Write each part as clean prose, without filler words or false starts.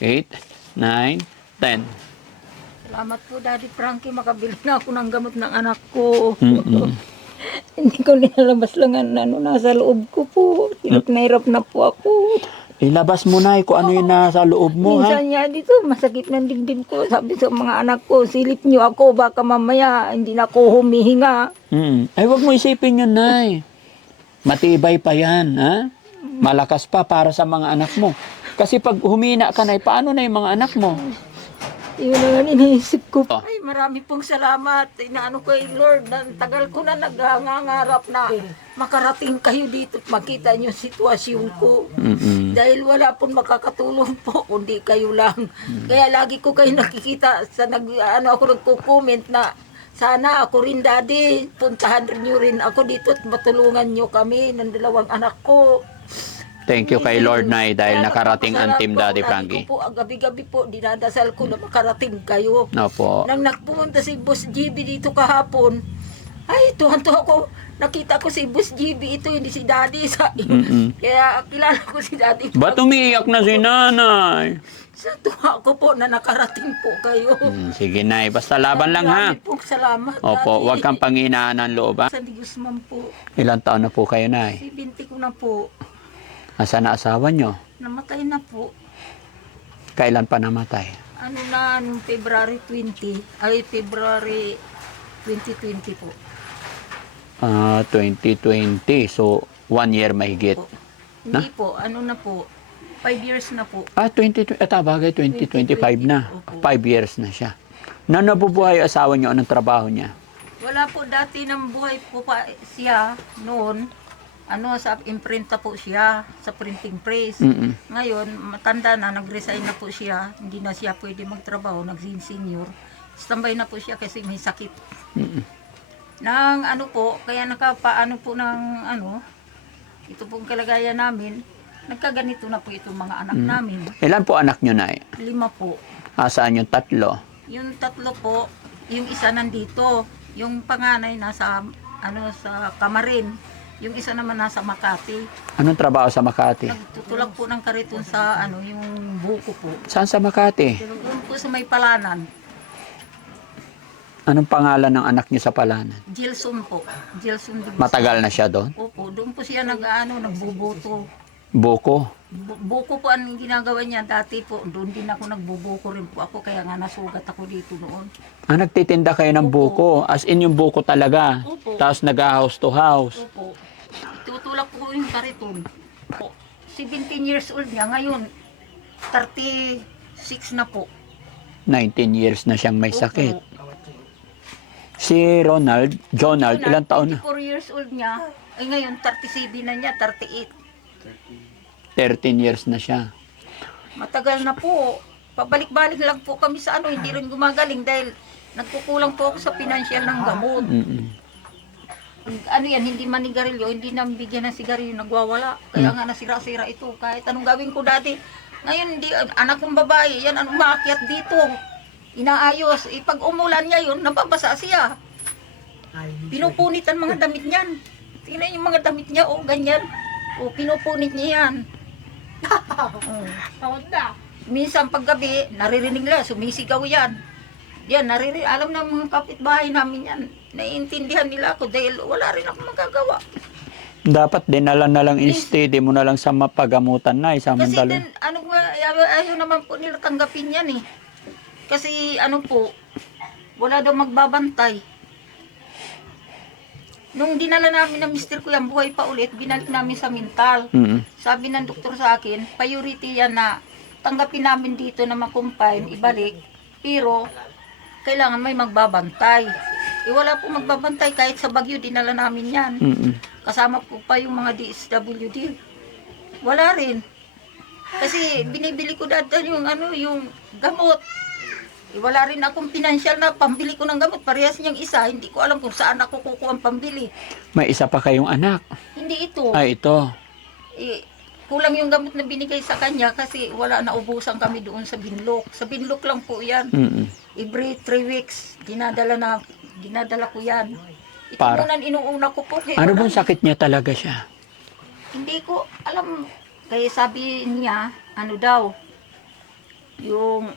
8, 9, 10. Salamat po, Daddy Frankie. Makabili na ako ng gamot ng anak ko. Mm-mm. Hindi ko nilalabas lang ang nasa loob ko po. Hirap na hirap na po ako. Ilabas mo na kung ano yung nasa loob mo, ha? Minsan nga dito, masakit ng dibdib ko. Sabi sa mga anak ko, silip niyo ako, baka mamaya hindi na ako humihinga. Ay, wag mo isipin yun, Nay. Matibay pa yan, ha? Malakas pa para sa mga anak mo. Kasi pag humina ka, Nay, paano na yung mga anak mo? Yun ang iniisip ko. Oh. Ay, marami pong salamat. Inaano kay Lord, tagal ko na nagngangarap na makarating kayo dito at makita niyo sitwasyon ko. Mm-mm. Dahil wala pong makakatulong po, kundi kayo lang. Kaya lagi ko kayo nakikita sa ako nagko-comment na sana ako rin, Daddy, puntahan niyo rin ako dito at matulungan niyo kami ng dalawang anak ko. Thank you kay Lord, Nay, dahil Kaya nakarating ang Team Daddy lagi Frankie. ko po, gabi-gabi po, dinadasal ko na makarating kayo. Opo. Nang nagpumunta si Boss GB dito kahapon, ay, tuhan-tuhan ko, nakita ko si Boss GB, ito hindi si Daddy. Kaya kilala ko si Daddy. Ba't umiiyak na si Nanay? Sa tuwa ko po na nakarating po kayo. Sige, Nay, basta laban lang, ha? Marami pong salamat, Opo, Daddy. wag kang panghinaan ng loob, ha? Sa Guzman po, Ilang taon na po kayo, Nay? 70 ko na po, Asan na asawa nyo? namatay na po. Kailan pa namatay? Ano na, nung February 20, ay February 2020 po. 2020. So, 1 year mahigit. Hindi po, ano na po, 5 years na po. 2020. Bagay, 2025 na. Opo. 5 years na siya. Na nabubuhay asawa nyo, anong trabaho niya? Wala po dati ng buhay po pa siya noon. Ano, sa imprenta po siya, sa printing press. Mm-mm. Ngayon, matanda na, nag-resign na po siya. Hindi na siya pwede magtrabaho, nag-senior. Standby na po siya kasi may sakit. Mm-mm. Nang ano po, kaya nakapaano po ng ano, ito pong kalagayan namin, nagkaganito na po itong mga anak namin. Ilan po anak nyo, Nay? 5 po. Saan yung 3? Yung 3 po, yung isa nandito, yung panganay nasa ano sa Kamarin, yung isa naman nasa Makati. Anong trabaho sa Makati? Nagtutulak po ng kariton sa ano yung buko po. Saan sa Makati? Pero doon po sa may Palanan, Anong pangalan ng anak nyo sa Palanan? Gilson po. Gilson de Guzman. Matagal na siya doon? Opo, doon po siya nagbubuto. Buko? Buko po ang ginagawa niya dati po. Doon din ako nagbubuko rin po ako kaya nga nasugat ako dito noon. Nagtitinda kayo ng buko. As in yung buko talaga. Opo. Tapos nag-house to house. Opo. Tutulak po yung kariton. Po. 17 years old niya. Ngayon, 36 na po. 19 years na siyang may Opo. sakit. Si Jonald, ilang taon na? 24 years old niya. Ay ngayon, 37 na niya, 38. 13 years na siya. Matagal na po. Pabalik-balik lang po kami sa ano, hindi rin gumagaling dahil nagkukulang po ako sa pinansyal ng gamot. Mm-mm. Ano yan, hindi manigarilyo, hindi na bigyan ng sigarilyo, nagwawala. Kaya nga nasira-sira ito. Kahit anong gawin ko dati. Ngayon, hindi, anak kong babae, yan ang umakyat dito. Inaayos. Pag umulan niya yun, nababasa siya. Pinupunit ang mga damit niyan. Tingnan yung mga damit niya, oh, ganyan. Oh, pinupunit niya yan. Oh. Minsan paggabi, naririnig nila, sumisigaw yan. Yan, alam na mga kapitbahay namin yan. Naiintindihan nila ako dahil wala rin ako magagawa. Dapat dinala na lang steady mo na lang sa mapagamutan na. Isang Kasi mandalo. din, ayaw naman po nila tanggapin yan eh. Kasi ano po, wala daw magbabantay. Nung dinala namin ng mister ko yan, buhay pa ulit, binalik namin sa mental. Mm-mm. Sabi ng doktor sa akin, priority yan na tanggapin namin dito na makumpine, ibalik. Pero, kailangan may magbabantay. Wala po magbabantay, kahit sa Baguio, dinala namin yan. Mm-mm. Kasama po pa yung mga DSWD. Wala rin. Kasi binibili ko dati yung gamot. Wala rin akong pinansyal na pambili ko ng gamot. Parehas niyang isa. Hindi ko alam kung saan ako kukuha ang pambili. May isa pa kayong anak. Hindi ito. Ito. Kulang yung gamot na binigay sa kanya kasi wala na ubusan kami doon sa Binlok. Sa Binlok lang po yan. Mm-mm. Every 3 weeks, dinadala ko yan. Ito Para? muna inuuna ko po. Ano bang sakit niya talaga siya? Hindi ko alam. Kaya sabi niya, ano daw, Yung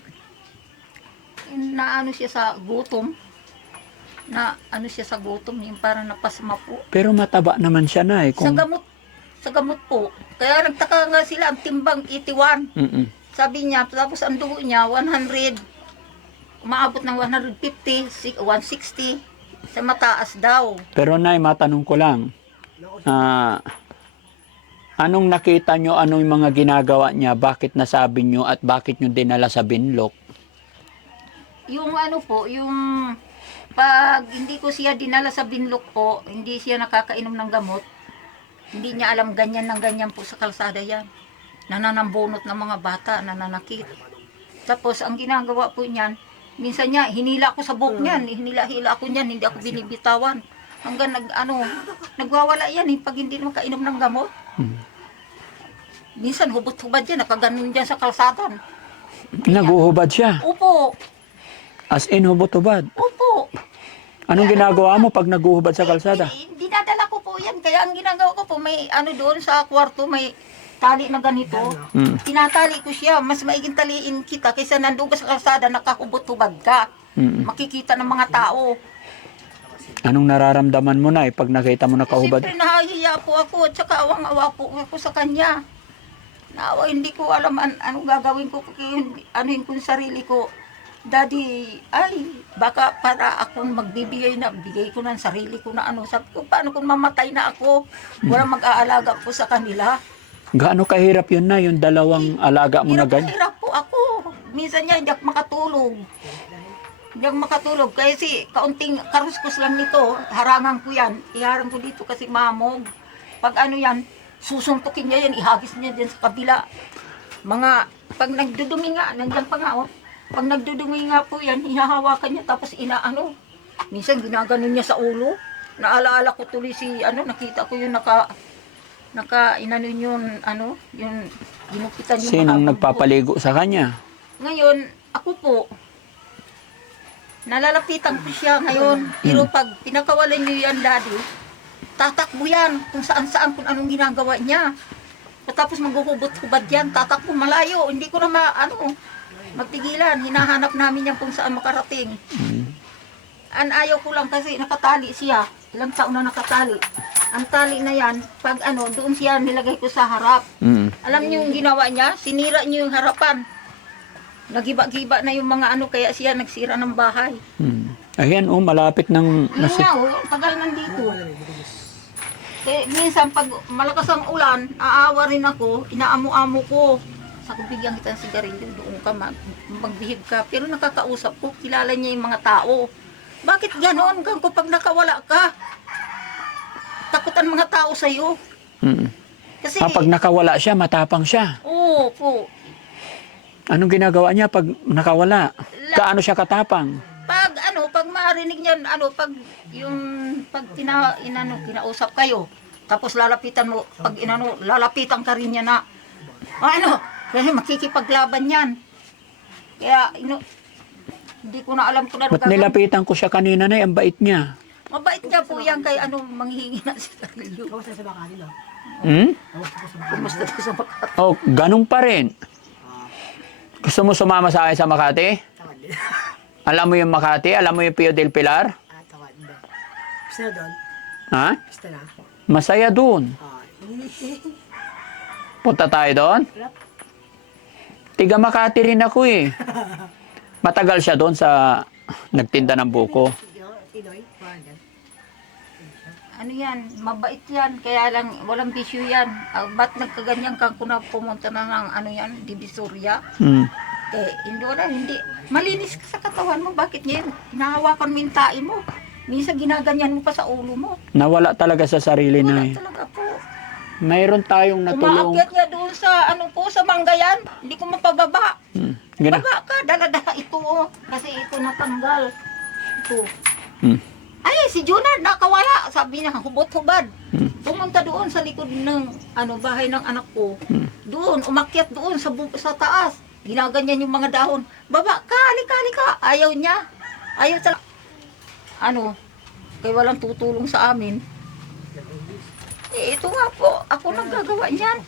naano siya sa gutom. Na ano siya sa gutom, yung parang napasma po. Pero mataba naman siya, Nay. Kung... Sa gamot po. Kaya nagtaka nga sila, ang timbang 81. Mm-mm. Sabi niya, tapos ang dugo niya, 100. Umaabot ng 150, 160. Sa mataas daw. Pero Nay, matanong ko lang. Anong nakita nyo, anong mga ginagawa niya, bakit nasabi nyo at bakit nyo dinala sa binlok? Yung ano po, yung pag hindi ko siya dinala sa binlok po, hindi siya nakakainom ng gamot. Hindi niya alam ganyan ng ganyan po sa kalsada yan. Nananambunot ng mga bata, nananakit. Tapos ang ginagawa po niyan, minsan niya, hinila ko sa buhok niyan, hinila-hila ako niyan, hindi ako binibitawan. Hanggang nagwawala yan pag hindi makainom ng gamot. Minsan hubot-hubad yan, nakaganon dyan sa kalsada. Naguhubad siya. Opo, As in, hubot-hubad. opo. Anong ginagawa mo pag naguhubad sa kalsada? Dinadala ko po yan. Kaya ang ginagawa ko po, may ano doon sa kwarto, may tali na ganito. Tinatali ko siya. Mas maiging taliin kita kaysa nandun ka sa kalsada, nakahubot-hubad ka. Makikita ng mga tao. Anong nararamdaman mo, Nay, pag nakita mo nakahubad? Siyempre nahahiya po ako at saka awang-awa po ako sa kanya. Naawa, hindi ko alam anong gagawin ko. Anuhin ko yung sarili ko. Daddy, ay, baka para akong magbibigay na, bigay ko ng sarili ko na ano. Sabi ko, paano kung mamatay na ako? Walang mag-aalaga po sa kanila. Gaano kahirap yun na, yung dalawang alaga mo na ganyan? Hirap po ako. Minsan niya, hindi ako makatulog. Hindi ako makatulog. Kasi kaunting karuskos lang nito, harangan ko yan. Iharang ko dito kasi mamog. Pag ano yan, susuntukin niya yan, ihagis niya dyan sa kabila. Pag nagdudumi nga, nandiyan pa nga, oh. Pag nagdudumi nga po yan, hinahawakan niya tapos inaano. Minsan ginaganon niya sa ulo. Naalaala ko tuloy nakita ko yung inanon yung yung ginupitan yung Sinong mahabang nagpapaligo sa kanya? ngayon, ako po, nalalapitan ko siya ngayon. Pero pag pinakawalan niyo yan, Daddy, tatakbo yan kung saan-saan, kung anong ginagawa niya. Tapos maghuhubot-hubad yan, tatakbo malayo. Hindi ko na magtigilan. Hinahanap namin yan kung saan makarating. Ayaw ko lang kasi nakatali siya. Ilang taon na nakatali. Ang tali na yan, pag doon siya nilagay ko sa harap. Alam niyo yung ginawa niya? Sinira niyo yung harapan. Nagiba-giba na yung mga kaya siya nagsira ng bahay. Ayan, malapit ng... Yun nga, tagal nandito. Minsan pag malakas ang ulan, aawa rin ako, inaamo-amo ko. Sa bigyan kita ng sigarilyo, doon ka magbihib ka. Pero nakakausap ko, kilala niya yung mga tao. Bakit ganon? Kapag nakawala ka, takutan mga tao sa'yo. Kasi, pag nakawala siya, matapang siya. Oo po. Anong ginagawa niya pag nakawala? Kaano siya katapang? Pag marinig niyan, kinausap kayo, tapos lalapitan mo, lalapitan ka rin niya na, kasi makikipaglaban yan. Kaya, hindi ko na alam kung ano Ba't nilapitan ko siya kanina na, ang bait niya? Mabait niya po yan kay manghihingi na si Carlio. Kumusta sa Makati, no? Kumusta sa Makati? Oh, ganun pa rin. Gusto mo sumama sa akin sa Makati? Alam mo yung Makati? Alam mo yung Pio del Pilar? Gusto na doon? Ha? Gusto na? Masaya dun. Punta tayo doon? Tiga Makati rin ako eh. Matagal siya doon sa nagtinda ng buko. Yan, mabait yan, kaya lang walang bisyo yan. Ba't nagkaganyan kang kuna pumunta na ng Divisoria? Hindi. Malinis ka sa katawan mo, bakit yan? Hinahawakan mo yung tae mo. Minsan ginaganyan mo pa sa ulo mo. Nawala talaga sa sarili na eh. Wala talaga po. Mayroon tayong natulong. Umaakyat niya doon sa Manggayan. Hindi ko mapababa. Baba ka, dala-dala ito Kasi ito natanggal. Ito. Ay, si Junard nakawala. Sabi niya, hubot-hubad. Pumunta doon sa likod ng bahay ng anak ko. Doon, umakyat doon sa taas. Ginaganyan yung mga dahon. Baba ka, halika. Ayaw niya. Ayaw talaga. Kaya walang tutulong sa amin. Ito nga po, ako nang gagawa niyan.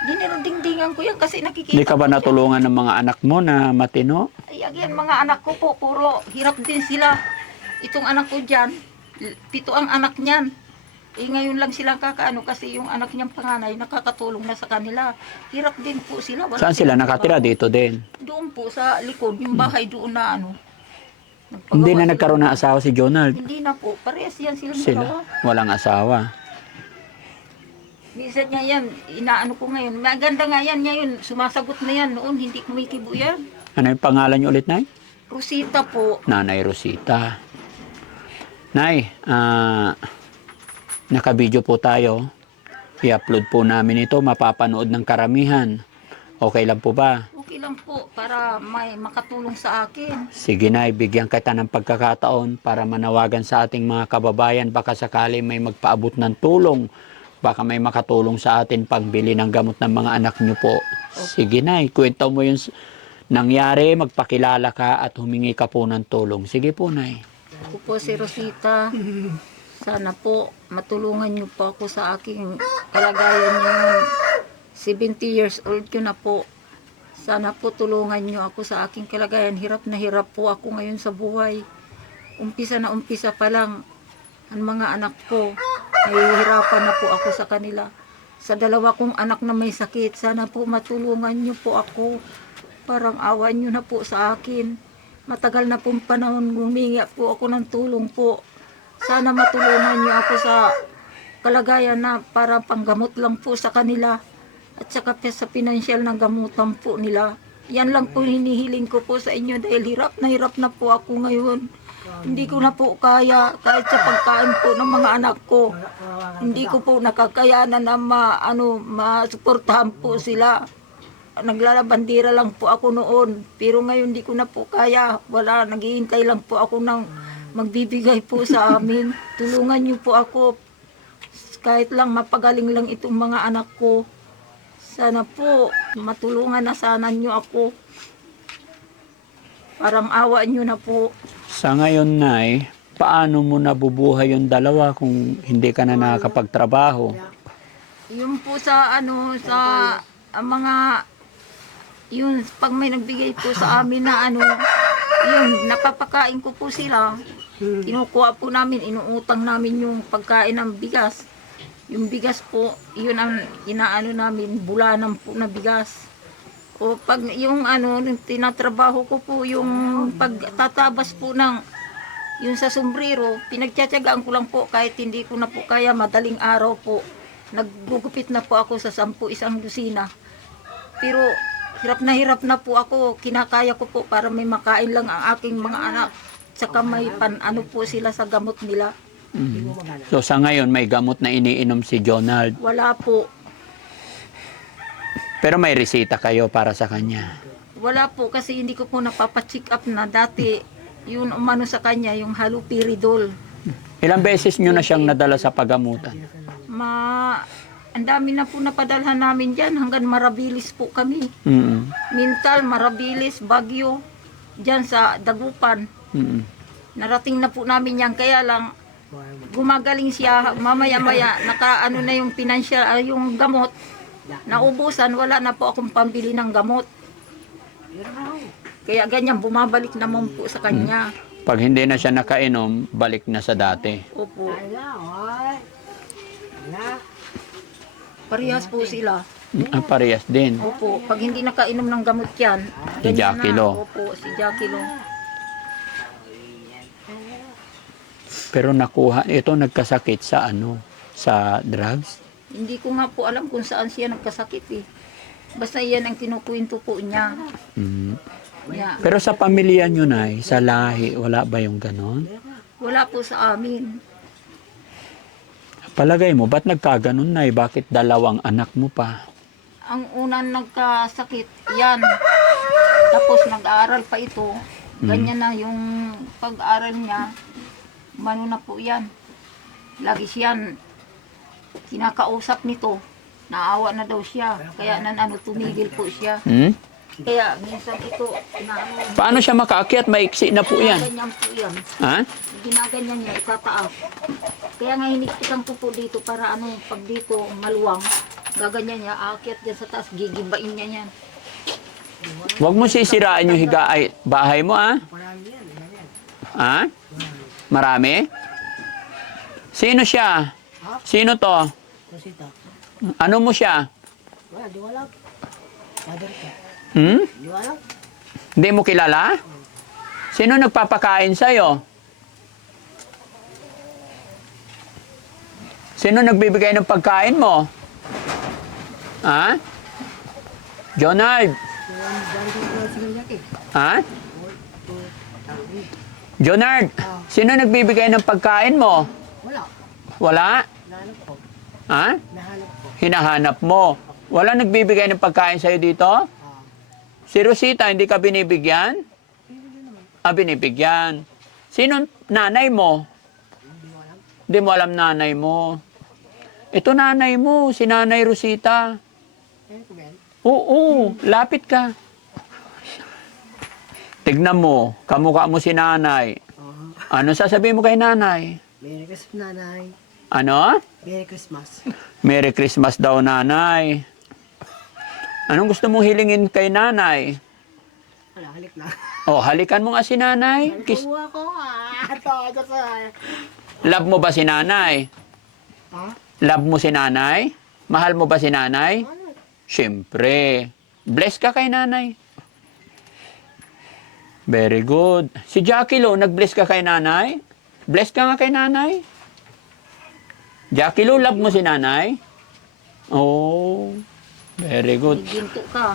Dinirudingdingan ko yan kasi nakikita Hindi ka ba ko siya. natulungan ng mga anak mo na matino? Ay, again, mga anak ko po, puro hirap din sila. Itong anak ko dyan, 7 ang anak niyan. Eh, ngayon lang silang kakaano kasi yung anak niyang panganay nakakatulong na sa kanila. Hirap din po sila. Wala Saan sila silang nakatira? trabaho. Dito din. Doon po sa likod, yung bahay doon na ano. Nagpagawa Hindi na sila. nagkaroon ng asawa si Jonald. Hindi na po, parehas yan silang dalawa. Sila. Walang asawa. Minsan niya yan, inaano ko ngayon. Maganda nga yan ngayon, sumasagot na yan. Noon, hindi kumikibo yan. Ano yung pangalan niyo ulit, Nay? Rosita po. Nanay Rosita. Nay, naka-video po tayo. I-upload po namin ito. Mapapanood ng karamihan. Okay lang po ba? Okay lang po, para may makatulong sa akin. Sige, Nay. Bigyan kita ng pagkakataon para manawagan sa ating mga kababayan. Baka sakali may magpaabot ng tulong. Baka may makatulong sa atin pagbili ng gamot ng mga anak niyo po. Sige, Nay. Kwento mo yung nangyari. Magpakilala ka at humingi ka po ng tulong. Sige po, Nay. Ako po si Rosita. Sana po matulungan niyo po ako sa aking kalagayan ngayon. 70 years old ko na po. Sana po tulungan niyo ako sa aking kalagayan. Hirap na hirap po ako ngayon sa buhay. Umpisa na umpisa pa lang ang mga anak ko. Nahihirapan na po ako sa kanila. Sa 2 kong anak na may sakit, sana po matulungan niyo po ako. Parang awa niyo na po sa akin. Matagal na pong panahon humingi po ako ng tulong po. Sana matulungan niyo ako sa kalagayan na para panggamot lang po sa kanila. At saka sa pinansyal na gamutan po nila. Yan lang po hinihiling ko po sa inyo dahil hirap na po ako ngayon. Hindi ko na po kaya kahit sa pagkain po ng mga anak ko. Hindi ko po nakakayanan na masuportahan po sila. Naglalabandira lang po ako noon. Pero ngayon hindi ko na po kaya. Wala, naghihintay lang po ako ng magbibigay po sa amin. Tulungan niyo po ako. Kahit lang mapagaling lang itong mga anak ko. Sana po matulungan na sana niyo ako. Parang awa niyo na po. Sa ngayon, Nay, paano mo nabubuhay yung 2 kung hindi ka na nakakapagtrabaho? Yung po sa mga yung pag may nagbigay po sa amin na yung napapakain ko po sila. Kinukuha po namin, inuutang namin yung pagkain ng bigas. Yung bigas po, yun ang inaano namin, bulanan po na bigas. O pag yung tinatrabaho ko po, yung pagtatabas po ng yung sa sombrero, pinagtsatsagaan ko lang po kahit hindi ko na po kaya madaling araw po. Naggugupit na po ako sa 10 isang dosina. Pero hirap na po ako, kinakaya ko po para may makain lang ang aking mga anak. Tsaka may po sila sa gamot nila. So sa ngayon, may gamot na iniinom si Jonald. Wala po. Pero may resita kayo para sa kanya. Wala po kasi hindi ko po napapacheck up na dati. Yung umano sa kanya, yung haloperidol. Ilang beses nyo na siyang nadala sa pagamutan? Ang dami na po napadalhan namin dyan hanggang Marabilis po kami. Mm. Mintal, Marabilis, Baguio, dyan sa Dagupan. Mm. Narating na po namin yan, kaya lang gumagaling siya, mamaya-maya, na yung financial, yung gamot, naubusan, wala na po akong pambili ng gamot. Kaya ganyan, bumabalik naman po sa kanya. Pag hindi na siya nakainom, balik na sa dati. Opo. Parehas po sila. Parehas din. Opo, pag hindi nakainom ng gamot yan, Si ganyan Jackie na. Lo. Opo, si Jackie Lo. Pero nakuha, ito nagkasakit sa sa drugs. Hindi ko nga po alam kung saan siya nagkasakit eh. Basta yan ang kinukwento po niya. Mm. Yeah. Pero sa pamilya nyo, Nay, sa lahi, wala ba yung ganon? Wala po sa amin. Palagay mo, ba't nagkaganon, Nay? Bakit 2 anak mo pa? Ang unang nagkasakit, yan. Tapos nag-aaral pa ito. Ganyan na yung pag-aaral niya. Mano na po yan. Lagi siyan kinakausap nito. Naawa na daw siya. Kaya tumigil po siya. Hmm? Kaya minsan ito, Paano siya makaakyat? Maiksi na po yan. ganyan po yan. Ha? Ginaganyan niya, itataas. Kaya nga hiniktikan ko po dito para pag dito maluwang. Gaganyan niya, aakyat dyan sa taas, gigibain niya yan. Huwag mo sisirain yung bahay mo, ah. Marami yan. Marami yan. Ha? Marami? Sino siya? Ha? Sino to? Rosita. Ano mo siya? Wala, di wala. Father ka. Hmm? Di wala. Hindi mo kilala? Sino nagpapakain sa'yo? Sino nagbibigay ng pagkain mo? Ha? Jonard? Dari ko na sigaw niya eh. Ha? Tangi. Jonard? Sino nagbibigay ng pagkain mo? Wala. Wala? Nahanap ko. Ha? Nahanap ko. Hinahanap mo. Wala nagbibigay ng pagkain sa'yo dito? Si Rosita, hindi ka binibigyan? Binibigyan. Sino nanay mo? Hindi mo alam nanay mo. Ito nanay mo, si Nanay Rosita. Ayun ko ba yan? Oo, lapit ka. Tignan mo, kamukha mo si nanay. Ano sasabihin mo kay nanay? Merry Christmas, nanay. Ano? Merry Christmas. Merry Christmas daw, nanay. Anong gusto mong hilingin kay nanay? Wala, halik na. Oh, halikan mo nga si nanay. Kuha ko Todo ko. Love mo ba si nanay? Ha? Love mo si nanay? Mahal mo ba si nanay? Ano? Siyempre. Bless ka kay nanay. Very good. Si Jackie Lo, nag-bless ka kay nanay? Bless ka nga kay nanay? Jackie Lo, love mo si nanay? Oh, very good. Ginto ka.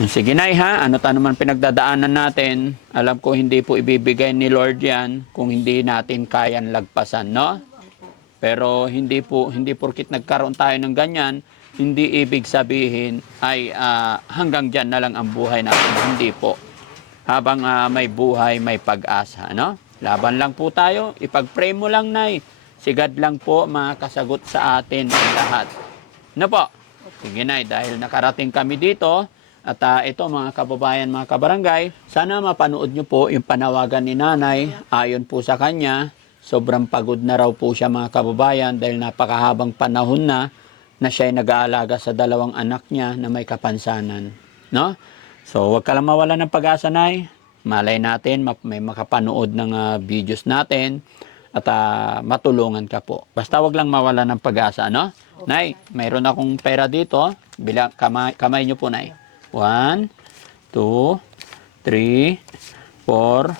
Sige nay ha, ano ta naman pinagdadaanan natin. Alam ko hindi po ibibigay ni Lord yan kung hindi natin kayan lagpasan, no? Pero hindi porkit nagkaroon tayo ng ganyan, hindi ibig sabihin ay hanggang dyan na lang ang buhay natin. Hindi po. Habang may buhay, may pag-asa, no? Laban lang po tayo. Ipag-pray mo lang, nay. Sigad lang po makasagot sa atin ang lahat. Ano po? Sige, nay, dahil nakarating kami dito, at ito mga kababayan, mga kabarangay, sana mapanood nyo po yung panawagan ni nanay. Ayon po sa kanya, sobrang pagod na raw po siya mga kababayan dahil napakahabang panahon na siya ay nag-aalaga sa dalawang anak niya na may kapansanan. No? So, huwag ka lang mawala ng pag-asa, nay. Malay natin, may makapanood ng videos natin at matulungan ka po. Basta wag lang mawala ng pag-asa, no? Nay, mayroon akong pera dito. Kamay nyo po, nay. 1, 2, 3, 4,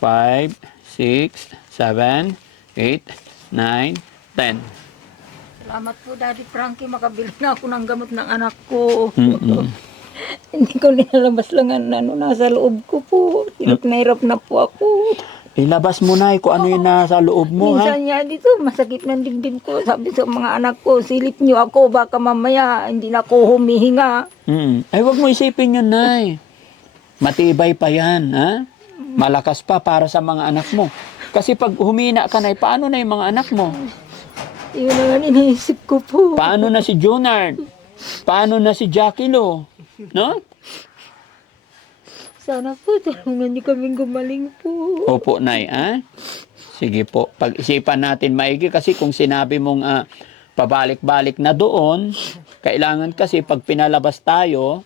5, 6, 7, 8, 9, 10. Salamat po, Daddy Frankie. Makabili na ako ng gamot ng anak ko. Hindi ko nilalabas lang ang nasa loob ko po. Hirap na hirap na po ako. Ilabas mo, nay, kung ano yung nasa loob mo, ha? Minsan niya dito, masakit ng dibdib ko. Sabi sa mga anak ko, silip niyo ako, baka mamaya hindi na ako humihinga. Ay, wag mo isipin yun, nay. Matibay pa yan, ha? Malakas pa para sa mga anak mo. Kasi pag humina ka, nay, paano na yung mga anak mo? Yun ang iniisip ko po. Paano na si Junard? Paano na si Jackie Lo? No? Sana po, tulungan niyo kaming gumaling po. Opo, nay, ha? Sige po. Pag-isipan natin maigi kasi kung sinabi mong pabalik-balik na doon, kailangan kasi pag pinalabas tayo,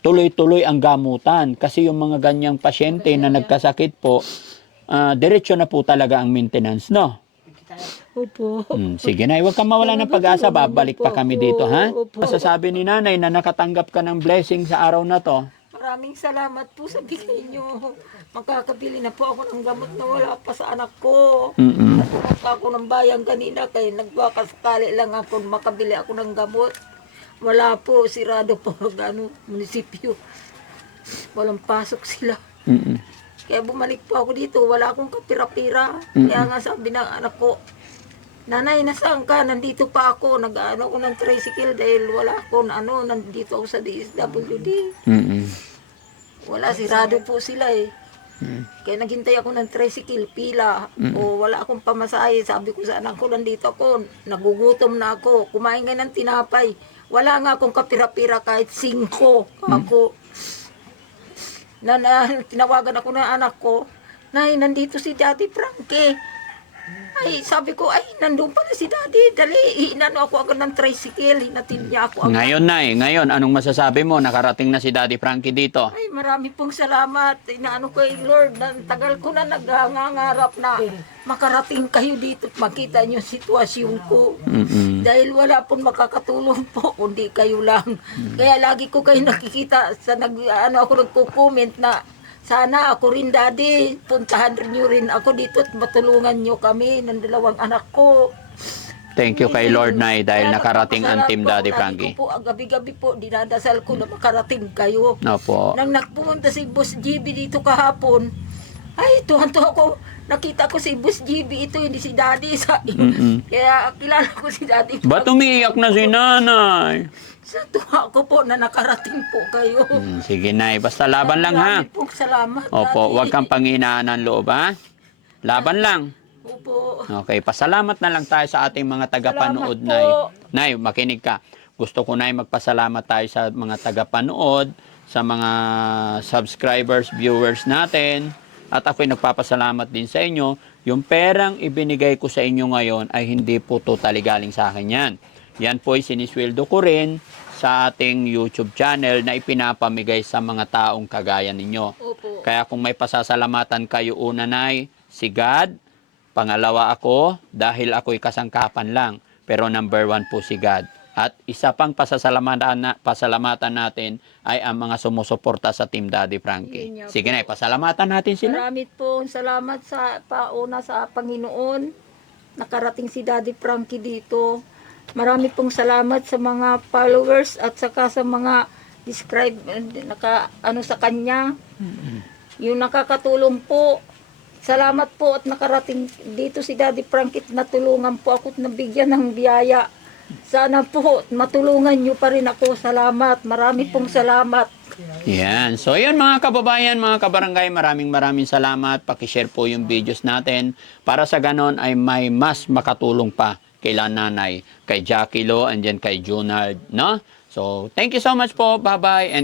tuloy-tuloy ang gamutan. Kasi yung mga ganyang pasyente na nagkasakit po, diretso na po talaga ang maintenance, no? Opo. Sige na, huwag kang mawala ng pag-asa, babalik pa kami dito, ha? Opo. Masasabi ni nanay na nakatanggap ka ng blessing sa araw na to. Maraming salamat po sa bigay niyo. Makakabili na po ako ng gamot na wala pa sa anak ko. Pumunta ako ng bayan kanina kaya nagbakasakali lang ako makabili ako ng gamot. Wala po, sirado po ang munisipyo. Walang pasok sila. Kaya bumalik po ako dito, wala akong kapira-pira. Kaya nga sabi ng anak ko, Nanay, nasaan ka? Nandito pa ako. Nag-ano ko ng tricycle dahil wala ako nandito ako sa DSWD. Wala, sirado po sila eh. Kaya naghintay ako ng tricycle, pila. O wala akong pamasahe. Sabi ko sa anak ko, nandito ako. Nagugutom na ako. Kumain nga ng tinapay. Wala nga akong kapira-pira kahit 5 ako. Tinawagan ako ng anak ko, Nay, nandito si Daddy Frankie. Ay, sabi ko, ay, nandun pala si Daddy. Dali, inano ako agad ng tricycle. Hinatin niya ako agad. Ngayon, Nay, ngayon, anong masasabi mo? Nakarating na si Daddy Frankie dito. Ay, marami pong salamat. Inaano kay Lord, tagal ko na nagngangarap na makarating kayo dito at makita niyo yung sitwasyon ko. Dahil wala pong makakatulong po, kundi kayo lang. Kaya lagi ko kayo nakikita sa ako nagko-comment na sana ako rin, Daddy, puntahan niyo rin ako dito at matulungan niyo kami ng 2 anak ko. Thank you kay Lord, Nay, dahil Kaya nakarating ang Team Daddy lagi Frankie. ko po, gabi-gabi po, dinadasal ko na makarating kayo. Opo. Nang nagpumunta si Boss GB dito kahapon, ay, tuwan-tuwa ko. Nakita ko si Boss GB, ito hindi si Daddy. Kaya kilala ko si Daddy. Ba't umiiyak na si Nanay? Sa tuwa ko po na nakarating po kayo. Sige, Nay, basta laban lang, ha? Marami pong salamat. Opo, Daddy. huwag kang panghinaan ng loob, ha? Laban lang. Opo. Okay, pasalamat na lang tayo sa ating mga tagapanood, Salamat po. Nay. Nay, makinig ka. Gusto ko, Nay, magpasalamat tayo sa mga tagapanood, sa mga subscribers, viewers natin. At ako'y nagpapasalamat din sa inyo. Yung perang ibinigay ko sa inyo ngayon ay hindi po totally galing sa akin yan. Yan po ay sinisweldo ko rin sa ating YouTube channel na ipinapamigay sa mga taong kagaya ninyo. Opo. Kaya kung may pasasalamatan kayo, una, Nay, si God. Pangalawa ako, dahil ako'y kasangkapan lang. Pero number 1 po si God. At isa pang pasalamatan natin ay ang mga sumusuporta sa Team Daddy Frankie. Yun nga Sige, po. Nay, pasalamatan natin sila. Marami po salamat sa pauna sa Panginoon. Nakarating si Daddy Frankie dito. Marami pong salamat sa mga followers at saka sa mga describe sa kanya. Yung nakakatulong po. Salamat po at nakarating dito si Daddy Frankie at natulungan po ako at nabigyan ng biyaya. Sana po matulungan niyo pa rin ako. Salamat. Marami pong salamat. Yan. So, yun mga kababayan, mga kabarangay, maraming salamat. Pakishare po yung videos natin para sa ganon ay may mas makatulong pa kay Nanay, kay Jackie Lo, and then kay Junard, no? So, thank you so much po. Bye-bye. And